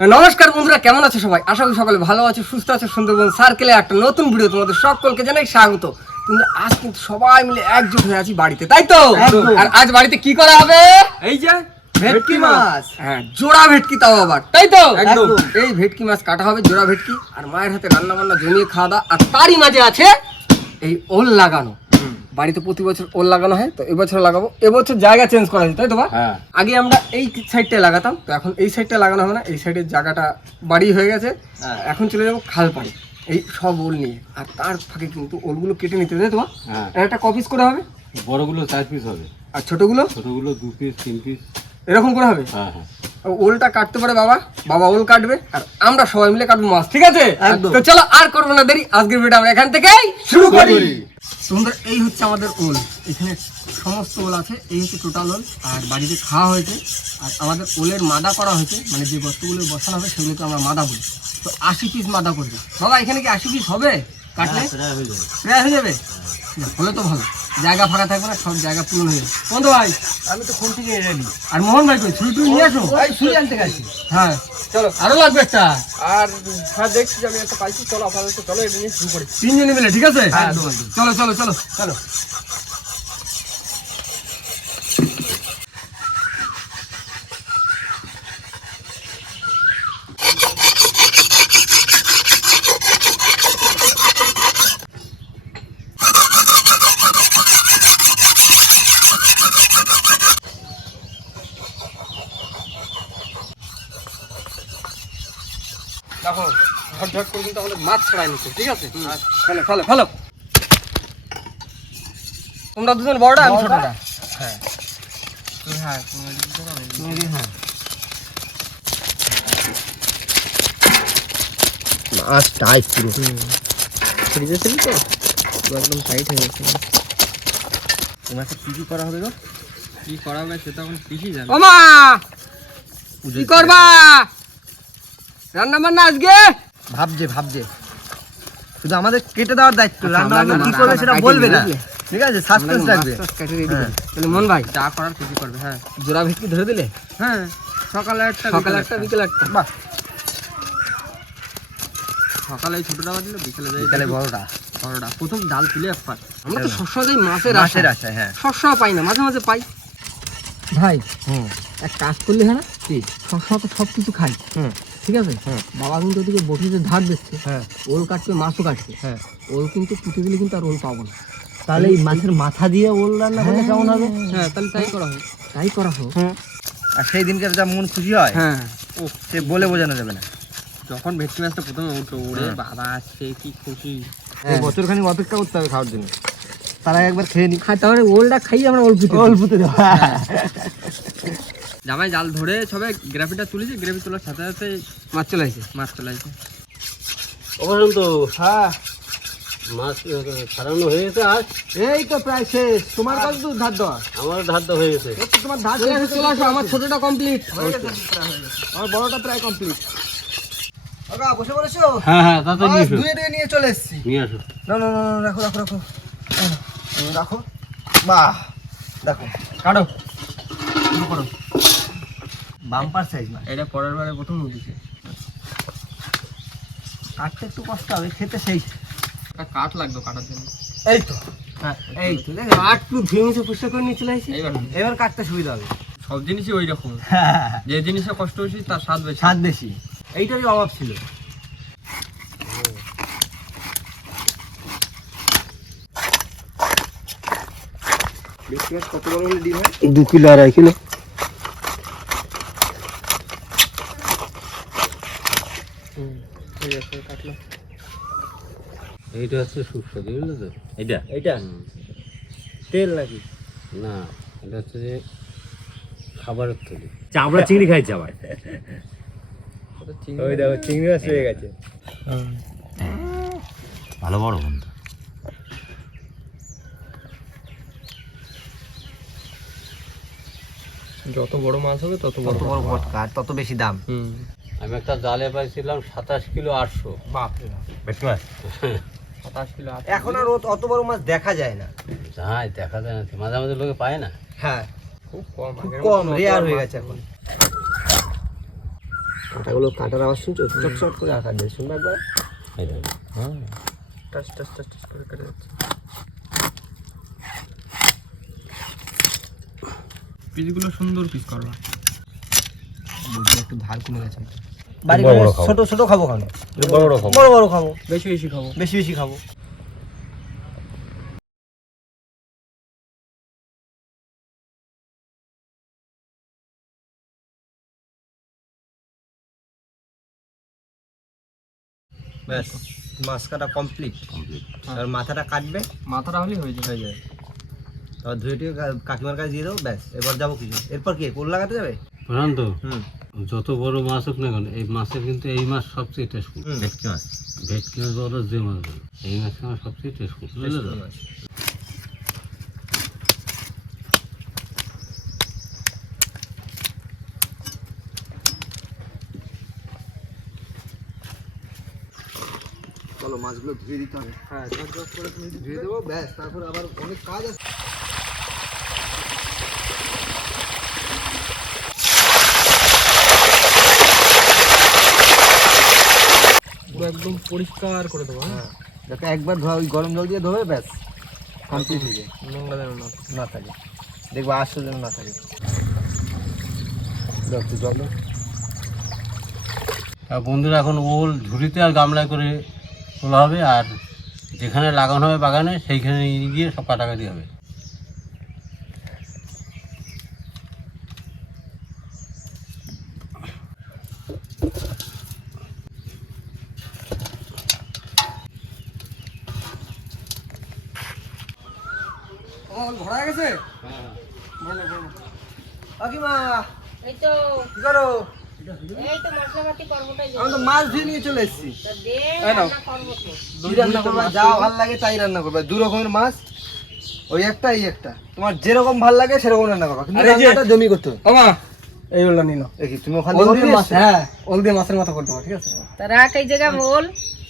নমস্কার বন্ধুরা, কেমন আছে সবাই? আশা করি সকালে ভালো আছে, সুস্থ আছে। সুন্দরবন সার্কেলে একটা নতুন ভিডিও তোমাদের সকলকে জানাই স্বাগত। কিন্তু আজ কিন্তু সবাই মিলে একজোট হয়ে আছি বাড়িতে, তাই তো? আর আজ বাড়িতে কি করা হবে? এই যে ভেটকি মাছ। হ্যাঁ, জোড়া ভেটকি, তাও আবার, তাই তো? একদম। এই ভেটকি মাছ কাটা হবে, জোড়া ভেটকি, আর মায়ের হাতে রান্না বান্না জমিয়ে খাওয়া দাওয়া। আর তারই মাঝে আছে এই ওল লাগানো। বাড়িতে প্রতি বছর ওল লাগানো হয়, তো এবছর লাগাবো। এবছর জায়গা চেঞ্জ করা হয়েছে, তাই তো? আগে আমরা এই সাইডটা লাগাতাম, তো এখন এই সাইডটা লাগানো হবে না। এই সাইডের জায়গাটা বাড়ি হয়ে গেছে, এখন চলে যাবো খাল পাড়ে এই সব ওল নিয়ে। আর তার ফাঁকে কিন্তু ওলগুলো কেটে নিতে হবে, তাই তো? একটা কপিস করে হবে, বড়গুলো 4 পিস হবে, আর ছোটগুলো 2 পিস 3 পিস এরকম করে হবে। ওলটা কাটতে পারে বাবা, বাবা ওল কাটবে, আর আমরা সবাই মিলে কাটবো মাছ, ঠিক আছে? তো চলো আর করবো না দেরি, আজকের ভিডিও আমরা এখান থেকেই শুরু করি। তোমরা, এই হচ্ছে আমাদের ওল, এখানে সমস্ত ওল আছে, এই হচ্ছে টোটাল ওল। আর বাড়িতে খাওয়া হয়েছে, আর আমাদের ওলের মাদা করা হয়েছে, মানে যে বস্তুগুলো বসানো হবে সেগুলোকে আমরা মাদা বলি। তো 80 পিস মাদা করবে বাবা। এখানে কি 80 পিস হবে কাটলে? প্রায় হয়ে যাবে, হলে তো ভালো, জায়গা ফাঁকা থাকবে না, সব জায়গা পূরণ হয়ে যাবে। বন্ধু ভাই, আমি তো ফোন থেকে রেডি। আর মোহন ভাই কই? ছুরি টুরি নিয়ে আসো। ছুরি আনতে গেছি। হ্যাঁ চলো, আরো লাগবে একটা। আর হ্যাঁ, দেখছি আমি একটা পাইছি। চলো আপাতত চলো এটা নিয়ে শুরু করি, তিনজনে মিলে, ঠিক আছে? চলো চলো চলো চলো। দেখো, ঝটঝট করে কিন্তু আমাদের মাছ ছড়াই নিচ্ছে, ঠিক আছে? ফেলো ফেলো ফেলো। তোমরা দুজন বড়টা, আমি ছোটটা। হ্যাঁ হ্যাঁ হ্যাঁ, মাছ টাইট পুরো ফ্রিজে ছিল তো, একদম টাইট হয়ে গেছে। তোমাকে কি কি করা হবে গো? কি করা হবে সেটা এখন কিছুই জানি। ও মা, কি করবা? রান্না বান্না আজকে ভাবছে শুধু আমাদের কেটে দেওয়ার দায়িত্ব। রান্না বান্না কি করবে সেটা বলবে না, ঠিক আছে? সাসপেন্স রাখবে। তাহলে মন ভাই যা করার কিছু করবে। হ্যাঁ, জোড়া ভেটকি ধরে দিলে? হ্যাঁ, সকালে একটা বিকেলে একটা। বাহ, সকালে এই ছোটটা বাজলো, বিকেলে বড়টা। প্রথম ডাল তুলে একবার। আমরা তো সবসময় মাছের আশায়, হ্যাঁ, সবসময় পাই না, মাঝে মাঝে পাই ভাই। এক কাজ করলে হয় না? কি? সবসময় তো সব কিছু খাই, ঠিক আছে? বাবা কিন্তু ওদিকে বটিতে ধার দিচ্ছে, ওল কাটবে, মাছও কাটবে। ওল কিন্তু পুঁতে দিলে কিন্তু আর ওল পাবো না। তাহলে এই মাছের মাথা দিয়ে ওল রান্না করলে কেমন হবে? হ্যাঁ, তাহলে তাই করা হোক। আর সেই দিনকে যা মন খুশি হয়, ও সে বলে বোঝানো যাবে না। যখন ভেটকি মাছটা প্রথমে উঠলো, ওরে বাবা, সে কি খুশি! বছর খানিক অপেক্ষা করতে হবে খাওয়ার জন্য, তারা একবার খেয়ে নি। তাহলে ওলটা খাই আমরা, ওল পুঁতে দেবো। জামাই জাল ধরে সবে গ্রাফিটা তুলেছে, গ্রাফি তোলার সাথে সাথে মাছ চলে আসছে। অবশ্যই তো। হ্যাঁ, মাছ ছাড়ানো হয়ে গেছে। আর এই তো প্রায় শেষ। তোমার কাছে তো ধার দেওয়া, আমার ধার দেওয়া হয়ে গেছে। তোমার ধার চলে আসো। আমার ছোটটা কমপ্লিট, আমার বড়টা প্রায় কমপ্লিট। বসে পড়েছো? হ্যাঁ হ্যাঁ, তাড়াতাড়ি নিয়ে এসো। ধুয়ে নিয়ে চলে এসেছি। নিয়ে আসো। না, রাখো। রাখো, বাহ, দেখো, কাটো। বাম্পার সাইজ মাছ। এটা পরের বারে প্রথম উঠেছে। কাটতে একটু কষ্ট হবে, খেতে সেই। কাঠ লাগতো কাটার জন্য। এই তো দেখো, কাঠ পুরো ভেঙে পরিষ্কার করে নিয়ে চলে আসছে। এবার কাটতে সুবিধা হবে। সব জিনিসই ওই রকম, যে জিনিসে কষ্ট হয়েছে তার স্বাদ বেশি। এইটারই অভাব ছিল। কত বড় হলে ডিম হয়? 2 কিলো 2.5 কিলো। এইটা হচ্ছে সুস্বাদু, বুঝলে তো? এইটা তেল নাকি? না, এটা হচ্ছে যে খাবারের তৈরি। চামড়া চিংড়ি খাইছে আবার। ওই দেখো, চিংড়ি মাছ হয়ে গেছে। ভালো বড় বন্ধু। যত বড় মাছ হবে তত বড় পটকা, তত বেশি দাম। আমি একটা জালে পাইছিলাম 27 কিলো 800। বাপ রে বাপ, 27 কিলো। এখন আর অত বড় মাছ দেখা যায় না। হ্যাঁ, দেখা যায় না, মাঝে মাঝে লোকে পায় না। হ্যাঁ, খুব কম, কম, রেয়ার হয়ে গেছে এখন। কাঁটাগুলো কাটার আওয়াজ শুনছো? চট করে আকার দিয়ে শুনবে একবার। এই দেখো। হ্যাঁ, টাচ করে কেটে যাচ্ছে। পিসগুলো সুন্দর পিস করবা। একটু ধার কমে গেছে। বাড়ি বড় করে বড় খাবো। ছোট ছোট খাবো কেন? বড় বড় খাবো। বড় বড় খাবো, বেশি খাবো। বেশি বেশি খাবো। ব্যাস মাছ কাটা কমপ্লিট। আর মাথাটা কাটবে, মাথাটা হলেই হয়ে যাবে। হয়ে যায়। তারপর ধুয়ে টুয়ে কাকিমার কাছে দিয়ে দেবো, ব্যাস। এবার যাবো কিছু, এরপর কি কোল লাগাতে যাবে? প্রশান্ত, হুম, যত বড় মাছ হোক না কেন, এই মাছের কিন্তু এই মাছ সবচেয়ে টেস্টফুল। ভেটকি মাছ। ভেটকি মাছ বলো যে মাছ বলো, এই মাছটা আমার সবচেয়ে টেস্টফুল, বুঝলে তো? মাছ। চলো মাছগুলো ধুয়ে দিতে হবে। হ্যাঁ, ঝরঝর করে ধুয়ে দেবো, ব্যাস। তারপর আবার অনেক কাজ আছে। পুরো একদম পরিষ্কার করে দেবো। হ্যাঁ, যাতে একবার ধোয়া, ওই গরম জল দিয়ে ধোবে, ব্যাস কমপ্লিট হয়ে যায়। নোংরা যেন না থাকে, দেখবো আসছে যেন না থাকে। একটু জল দাও। আর বন্ধুরা, এখন ওল ঝুড়িতে আর গামলায় করে তোলা হবে, আর যেখানে লাগানো হবে বাগানে সেইখানে নিয়ে গিয়ে সব কাটাকাটি হবে। ভরা গেছে। কাকিমা, এই তো কি করো? মশলাপাতি পর্বটাই আমি তো মাছ ধুয়ে নিয়ে চলে এসেছি। দে এই নাও। রান্না করবো তো। কি রান্না করবা? যা ভাল লাগে তাই রান্না করবা। দু রকমের মাছ, ওই একটা এই একটা। তোমার যেরকম ভাল লাগে সেরকম রান্না করবা, কিন্তু আরে যে- রান্নাটা জমি করতে হবে। আমা এই ওলটা নিনো। দেখি তুমি ওখানে ওল ওল দিয়ে নিয়ে মাছ, এসছো? হ্যাঁ, ওল দিয়ে মাছের মতো করতে পারো, ঠিক আছে? তা রাখ এই জায়গা বল।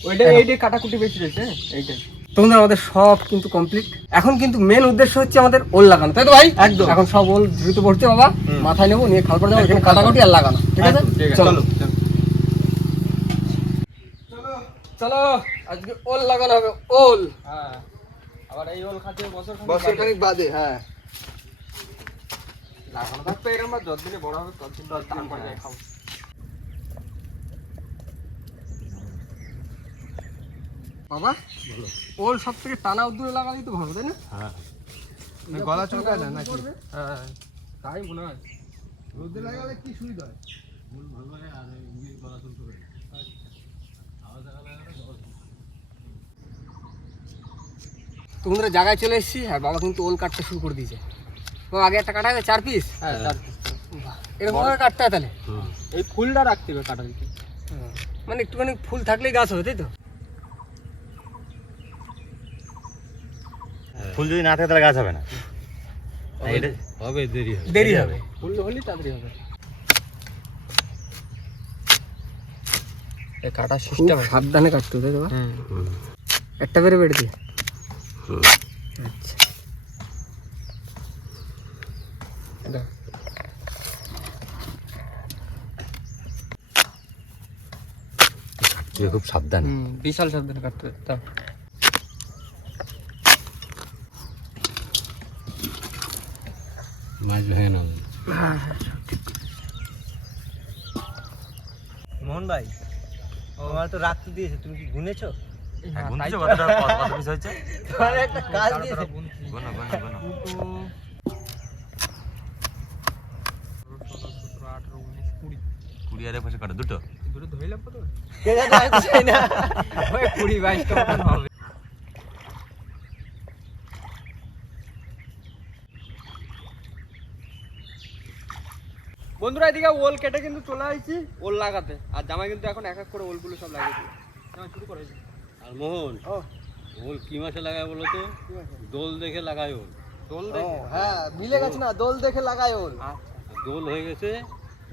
ওইটা এইটাই কাটাকুটি বেশি রয়েছে, এইটাই। তোমরা আমাদের সব কিন্তু কমপ্লিট। এখন কিন্তু মেন উদ্দেশ্য হচ্ছে আমাদের ওল লাগানো, তাই তো ভাই? একদম। এখন সব ওল দ্রুত ভরতে বাবা, মাথায় নেবো, নিয়ে খাল পরে যাবো, এখানে কাটাকুটি আর লাগানো, ঠিক আছে? চলো চলো, আজকে ওল লাগানো হবে, ওল। হ্যাঁ, আবার এই ওল খাতে বছর খানিক বাদে। হ্যাঁ, লাগানো থাকবে এরকম, যতদিনে বড় হবে ততদিন তারপরে খাবো। বাবা, ওল সব থেকে টানা উদ্দূরে লাগালেই তো ভালো, তাই না? হ্যাঁ, গলা চুলকায় না নাকি? হ্যাঁ, তাই মনে হয়। রোদে লাগালে কি সুবিধা হয়? তোমরা জায়গায় চলে এসেছি, আর বাবা কিন্তু ওল কাটতে শুরু করে দিয়েছে। বাবা আগে একটা কাটা হবে 4 পিস। হ্যাঁ, 4 পিস। এরকম ভাবে কাটতে হয় তাহলে? এই ফুলটা রাখতে হবে কাটা দিতে। মানে একটুখানি ফুল থাকলেই গাছ হবে, তাই তো? ফুল যদি না থাকে তাহলে গাছ হবে না। এটা হবে, দেরি হবে। দেরি হবে, ফুল হলেই তাড়াতাড়ি হবে। এই কাটা সিস্টেম সাবধানে কাটতে হবে, তাই তো? একটা বেড়ে বেড়ে দিয়ে। আচ্ছা, দাও। খুব সাবধান। বিশাল সাবধানে কাটতে হবে। দাও। মাছ ভেঙে না। মোহন ভাই, আমার তো রাখতে দিয়েছে, তুমি কি গুনেছো? তোমার একটা কাজ দিয়েছে। কে জানে, আমি তো জানি না। 20-22টা মতন হবে। বন্ধুরা, এদিকে ওল কেটে কিন্তু চলে আসছি ওল লাগাতে, আর জামাই কিন্তু এখন এক এক করে ওলগুলো সব লাগিয়ে দিবে। জামাই শুরু করে দিই। আর মোহন, ও, ওল কি মাসে লাগায় বলো তো? দোল দেখে লাগায় ওল। দোল ও, দেখে। হ্যাঁ, মিলে গেছে না, দোল দেখে লাগাই ওল। দোল হয়ে গেছে,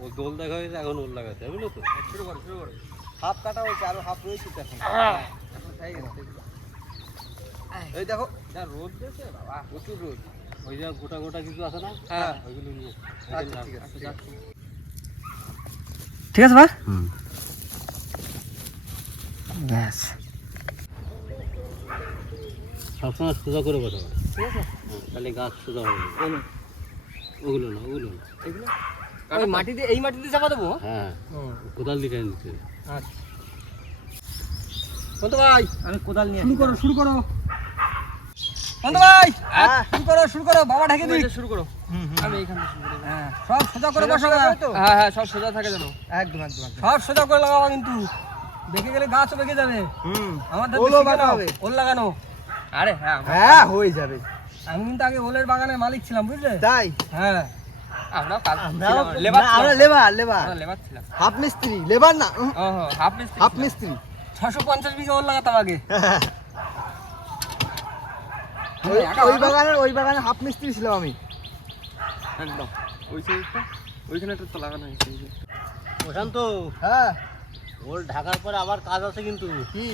ও দোল দেখা হয়েছে, এখন ওল লাগাচ্ছে, বুঝলো তো? শুরু করে। হাফ কাটা হয়েছে, আরো হাফ রয়েছে তো এখন। এখন হয়ে গেছে। এই দেখো, যা রোদ দিয়েছে বাবা, প্রচুর রোদ। ওই যে গোটা গোটা কিছু আছে না, হ্যাঁ, ওইগুলো নিয়ে আচ্ছা, ঠিক আছে, ঠিক আছে। ঠিক আছে ভাই? হুম। ব্যাস। সবসময় সোজা করে বসাবো, তাহলে গাছ সোজা হবে। ওগুলো না, ওগুলো না। ওই মাটি দিয়ে, এই মাটি দিয়ে চাপা দেবো? হ্যাঁ, কোদাল দিকে নিতে হবে। আচ্ছা। বন্ধু ভাই, আমি কোদাল নিয়ে শুরু করো। বন্ধু ভাই, হ্যাঁ। শুরু করো, বাবা ঢেকে দিই। শুরু করো। আমি এইখান থেকে শুরু করি। হ্যাঁ, সব সোজা করে বসাবো। হ্যাঁ সব সোজা থাকে জানো। একদম একদম একদম। সব সোজা করে লাগাবো, কিন্তু বেঁকে গেলে গাছও বেঁকে যাবে। আমাদের ওলও বানানো হবে। ওল লাগানো। আরে হ্যাঁ, হ্যাঁ হয়ে যাবে। আমি কিন্তু আগে ওলের বাগানের মালিক ছিলাম, বুঝলে? তাই হ্যাঁ, আমরাও কাজ আমরা লেবার লেবার ছিলাম। হাফ মিস্ত্রি লেবার না হাফ মিস্ত্রি 650 বিঘা ওল লাগাতাম আগে। ওই বাগানের হাফ মিস্ত্রি ছিলাম আমি। একদম ওই সাইডটা, ওইখানে একটা তো লাগানো হয়েছে। প্রশান্ত, হ্যাঁ ওল ঢাকার পরে আবার কাজ আছে কিন্তু। কি?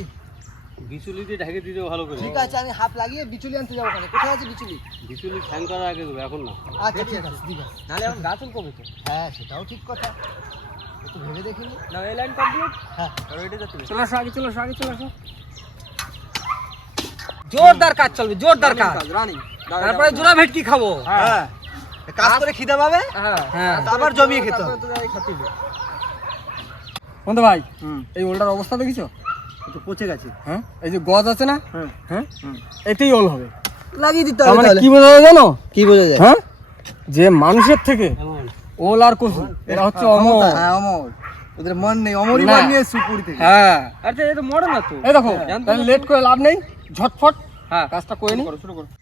বিচুলি দিয়ে ঢেকে দিতে ভালো করে। ঠিক আছে, আমি হাফ লাগিয়ে বিচুলি আনতে যাবো। ওখানে কোথায় আছে বিচুলি? বিচুলি ফ্যান করার আগে দেবো, এখন না। আচ্ছা ঠিক আছে, ঠিক আছে। নাহলে এখন গাছ কমে তো। হ্যাঁ সেটাও ঠিক কথা, একটু ভেবে দেখিনি। না, এই লাইন কমপ্লিট। হ্যাঁ চলো আগে, চলো আসো। জোরদার কাজ চলবে, জোরদার কাজ। তারপরে জোড়া ভেটকি খাবো। হ্যাঁ কাজ করে খিদে পাবে, হ্যাঁ, আবার জমিয়ে খেতে হবে। বন্ধু ভাই, এই ওলটার অবস্থা দেখিছো? একটু পচে গেছে। হ্যাঁ, এই যে গজ আছে না, হ্যাঁ, এতেই ওল হবে। লাগিয়ে দিতে তার হবে। মানে তাহলে কি বোঝা যায় জানো? কি বোঝা যায়? হ্যাঁ, যে মানুষের থেকে এমন ওল আর কচু এরা হচ্ছে অমর। হ্যাঁ অমর, ওদের মন নেই। অমরই না। মন নিয়ে সুপুরি থেকে। হ্যাঁ, আচ্ছা এটা মরে না তো? এই দেখো, তাহলে লেট করে লাভ নেই, ঝটফট কাজটা করে নি।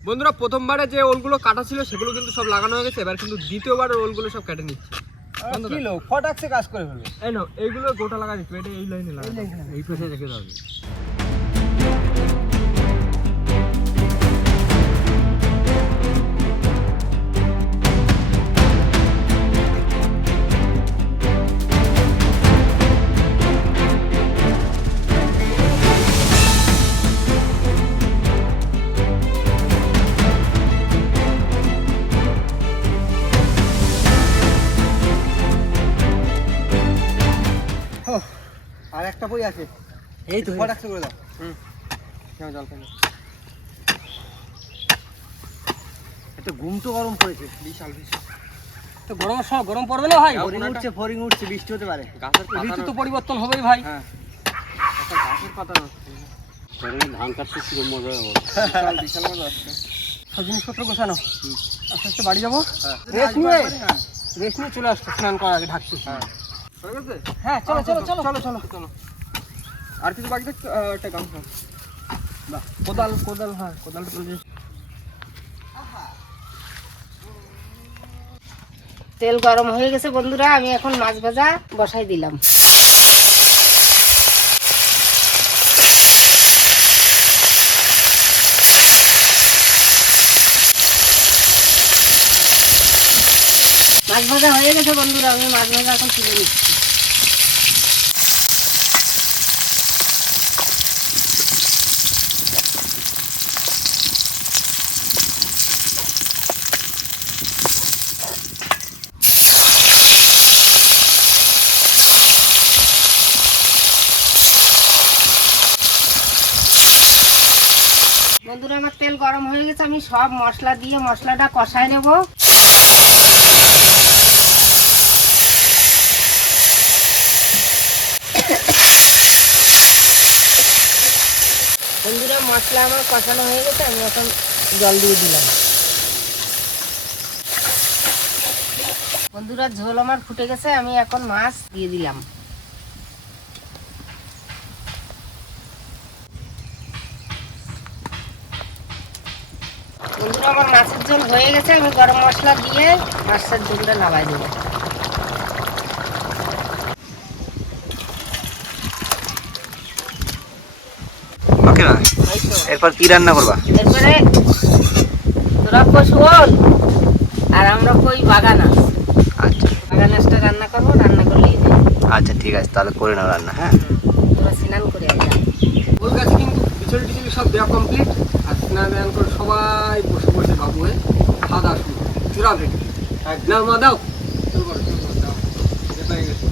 বন্ধুরা, প্রথমবারে যে ওলগুলো কাটা ছিল সেগুলো কিন্তু সব লাগানো হয়ে গেছে। এবার কিন্তু দ্বিতীয়বারের ওলগুলো সব কেটে নিচ্ছে। কি লোক ফটাকসে কাজ করে ফেলবে। এই নাও, এইগুলো গোটা লাগা দিচ্ছে। এটা এই লাইনে লাগা, এই পাশে রেখে দাও। আর একটা বই আছে, এই তো ফটাকসে করে দাও। একটা ঘুম তো গরম পড়েছে, বিশাল বিশাল। তো গরমের সময় গরম পড়বে না ভাই? ফরিং উঠছে, বৃষ্টি হতে পারে। গাছের পাতা ঋতু তো পরিবর্তন হবেই ভাই। একটা গাছের পাতা নষ্ট। পরে ধান কাটতে শুরু মজা হবে। বিশাল মজা আসছে। সব জিনিসপত্র গোছানো, আস্তে আস্তে বাড়ি যাবো। হ্যাঁ। রেস্ট নিয়ে চলে আসতো স্নান করার আগে, ঢাকছি। হয়ে গেছে? হ্যাঁ, চলো। আর কিছু বাকি থাকছে? একটা গামছা। কোদাল, হ্যাঁ, কোদালটা তুলে তেল গরম হয়ে গেছে বন্ধুরা, আমি এখন মাছ ভাজা বসাই দিলাম। মাছ ভাজা হয়ে গেছে বন্ধুরা, আমি মাছ ভাজা এখন তুলে নিচ্ছি। বন্ধুরা, আমার তেল গরম হয়ে গেছে, আমি সব মশলা দিয়ে মশলাটা কষায় নেব। বন্ধুরা, মশলা আমার কষানো হয়ে গেছে, আমি এখন জল দিয়ে দিলাম। বন্ধুরা, ঝোল আমার ফুটে গেছে, আমি এখন মাছ দিয়ে দিলাম। বন্ধুরা, আমার মাছের ঝোল হয়ে গেছে, আমি গরম মশলা দিয়ে মাছের ঝোলটা নামাই দেবো। ওকে না, এরপর কি রান্না করবা? এরপরে তোরা কই ওল আর আমরা কই বাগানা। আচ্ছা বাগানাসটা রান্না করবো, রান্না করলেই হবে। আচ্ছা ঠিক আছে, তাহলে করে নাও রান্না। হ্যাঁ তোরা স্নান করে আসবে। ওল গাছে কিন্তু বিচুলি সব দেওয়া কমপ্লিট। আর স্নান করে সবাই বসে বসে বাবু হয়ে খাওয়া দাওয়া শুরু, চূড়া ভেটে। না মা দাও, দাও। এটা হয়ে গেছে।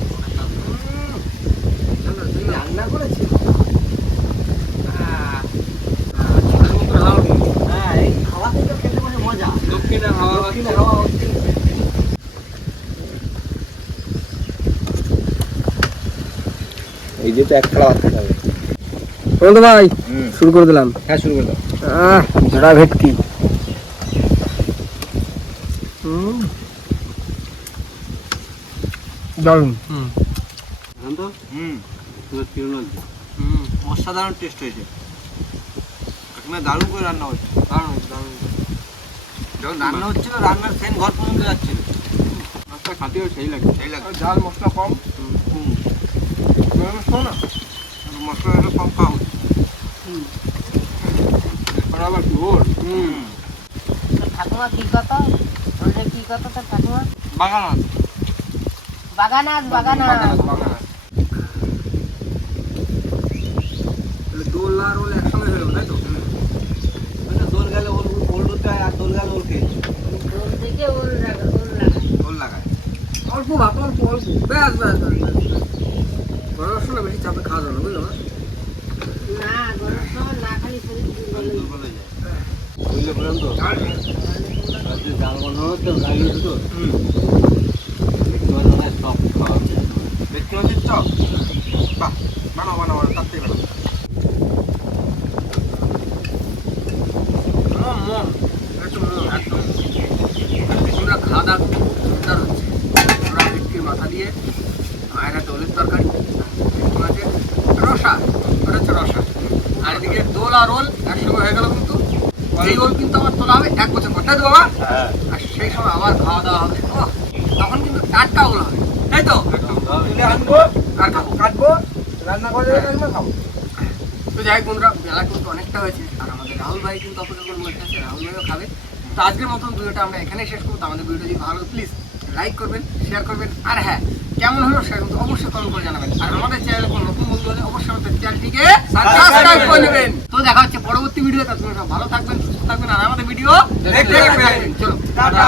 এই যে তো এক থালা ভাত খেতে হবে। তো ভাই শুরু করে দিলাম। হ্যাঁ শুরু করে দাও। জোড়া ভেটকি। দারুন। এখন তো তোর কিরণ লাগছে। অসাধারণ টেস্ট হয়েছে। কাকিমা দারুণ করে রান্না হচ্ছে। যখন রান্না হচ্ছিল রান্নার সেন ঘর পর্যন্ত যাচ্ছিল। মাছটা খাতেও সেই লাগে। সেই লাগে। ঝাল মশলা কম। শোনো মশলা একটু কম খাও। আর আবার ঝোল। তোর ঠাকুমা কি কত ওটা কি কত তোর ঠাকুমা বাগান বাগানাস দোল আর ওল একসঙ্গে হয়ে গেল, তাই তো? দোল গেলে ওল ধরতে হয় আর দোল গেলে ওল খেয়েছি। ওর থেকে ওর ওল লাগায়। অল্প ভাত, অল্প ব্যাস। পড়াশোনা না বেশি চাপে খাওয়া যাবে না, বুঝলো? না গরম সময় না খালি শরীর দুর্বল হয়ে দুর্বল হয়ে যায়। বুঝলে বললাম তো জাল বানানো তো লাগিয়েছে তো দেখতে পারলো না সব খাওয়া দেখতে পাচ্ছিস তো? বাহ, বানাও, তাড়াতাড়ি বানাও। আমরা খাওয়া দাওয়া জোরদার হচ্ছে। ওরা ভেটকির মাথা দিয়ে আর একটা ওলের তরকারি, আছে রসা, ওটা হচ্ছে রসা। আর এদিকে দোল আর ওল একসঙ্গে হয়ে গেল, কিন্তু এই ওল কিন্তু আমার তোলা হবে 1 বছর পর, তাই তো বাবা? আর সেই সময় আবার খাওয়া দাওয়া হবে। তখন কিন্তু টাটকা ওল হবে, তাই তো? তুলে আনবো আর খাবো। কাটবো রান্না করে কাকিমা খাবো। তো যাই হোক বন্ধুরা, বেলা কিন্তু অনেকটা হয়েছে আর আমাদের রাহুল ভাই কিন্তু অপেক্ষা করে বসে আছে, রাহুল ভাইও খাবে। তো আজকের মতন ভিডিওটা আমরা এখানেই শেষ করবো। তো আমাদের ভিডিওটা যদি ভালো প্লিজ লাইক করবেন, শেয়ার করবেন, আর হ্যাঁ কেমন হলো সেটা কিন্তু অবশ্যই কমেন্ট করে জানাবেন। আর আমাদের চ্যানেলে কোনো নতুন বন্ধু হলে অবশ্যই আমাদের চ্যানেলটিকে সাবস্ক্রাইব করে নেবেন। তো দেখা হচ্ছে পরবর্তী ভিডিওতে। তোমরা সব ভালো থাকবেন, সুস্থ থাকবেন, আর আমাদের ভিডিও দেখতে থাকবেন। চলো টাটা।